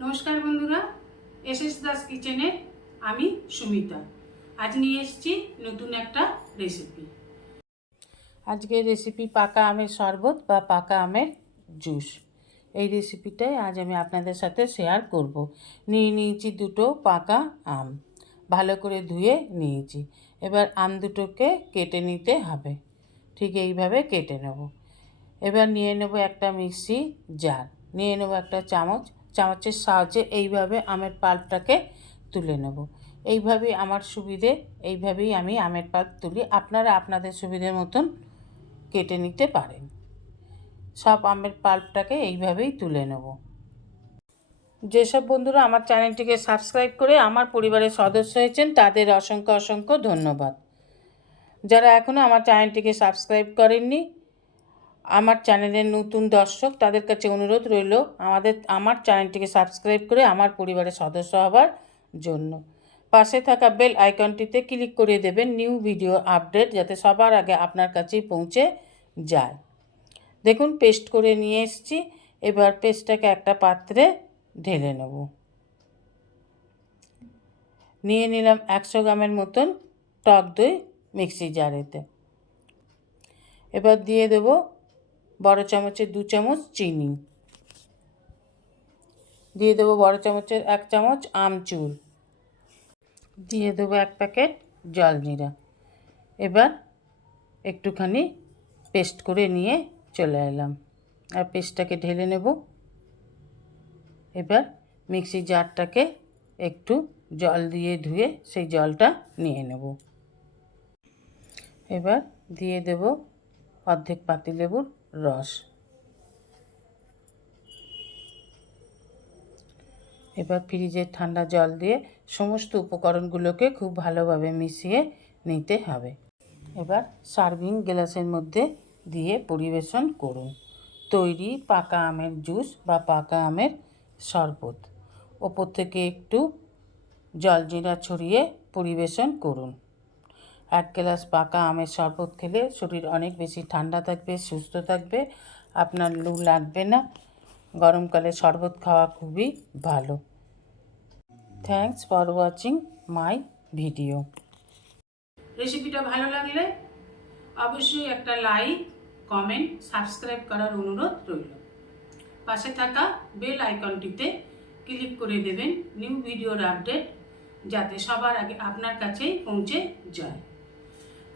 নমস্কার বন্ধুরা S S Das কিচেনে আমি সুমিতা। আজ নিয়ে এসেছি নতুন একটা রেসিপি আজকের রেসিপি পাকা আমের শরবত বা পাকা আমের জুস এই রেসিপিটাই আজ আমি আপনাদের সাথে শেয়ার করব। নিয়ে নিয়েছি দুটো পাকা আম। ভালো করে ধুয়ে নিয়েছি। এবার আম দুটোকে কেটে নিতে হবে। ঠিক এইভাবে কেটে নেব। এবার নিয়ে নেব একটা মিক্সি জার। নিয়ে নেব একটা চামচ চামচের সাহায্যে এইভাবে আমের পাল্পটাকে তুলে নেব। এইভাবেই আমার সুবিধে, এইভাবেই আমি আমের পাল্প তুলি। আপনারা আপনাদের সুবিধের মতন কেটে নিতে পারেন। সব আমের পাল্পটাকে এইভাবেই তুলে নেব। যেসব বন্ধুরা আমার চ্যানেলটিকে সাবস্ক্রাইব করে আমার পরিবারের সদস্য হয়েছেন, তাদের অসংখ্য অসংখ্য ধন্যবাদ। যারা এখনও আমার চ্যানেলটিকে সাবস্ক্রাইব করেননি আমার চ্যানেলের নতুন দর্শক, তাদের কাছে অনুরোধ রইল আমাদের, আমার চ্যানেলটিকে সাবস্ক্রাইব করে আমার পরিবারের সদস্য হবার জন্য। পাশে থাকা বেল আইকনটিতে ক্লিক করে দেবেন নিউ ভিডিও আপডেট, যাতে সবার আগে আপনার কাছেই পৌঁছে যায়। দেখুন, পেস্ট করে নিয়ে এসেছি। এবার পেস্টটাকে একটা পাত্রে ঢেলে নেব। নিয়ে নিলাম একশো গ্রামের মতন টক দই মিক্সি জারেতে। এবার দিয়ে দেব বড় চামচের দু চামচ চিনি। দিয়ে দেবো বড় চামচের এক চামচ আমচুর। দিয়ে দেবো এক প্যাকেট জল জিরা। এবার একটুখানি পেস্ট করে নিয়ে চলে এলাম। আর পেস্টটাকে ঢেলে নেব। এবার মিক্সি জারটাকে একটু জল দিয়ে ধুয়ে সেই জলটা নিয়ে নেব। এবার দিয়ে দেব অর্ধেক পাতিলেবুর রস। এবার ফ্রিজের ঠান্ডা জল দিয়ে সমস্ত উপকরণগুলোকে খুব ভালোভাবে মিশিয়ে নিতে হবে। এবার সার্ভিং গ্লাসের মধ্যে দিয়ে পরিবেশন করুন। তৈরি পাকা আমের জুস বা পাকা আমের শরবত। ওপর থেকে একটু জলজিরা ছড়িয়ে পরিবেশন করুন। এক গ্লাস পাকা আমের শরবত খেলে শরীর অনেক বেশি ঠান্ডা থাকবে, সুস্থ থাকবে। আপনার লু লাগবে না। গরমকালে শরবত খাওয়া খুবই ভালো। Thanks for watching my video রেসিপিটা ভালো লাগলে অবশ্যই একটা লাইক কমেন্ট সাবস্ক্রাইব করার অনুরোধ রইল। পাশে থাকা বেল আইকনটিতে ক্লিক করে দেবেন নিউ ভিডিওর আপডেট যাতে সবার আগে আপনার কাছেই পৌঁছে যায়।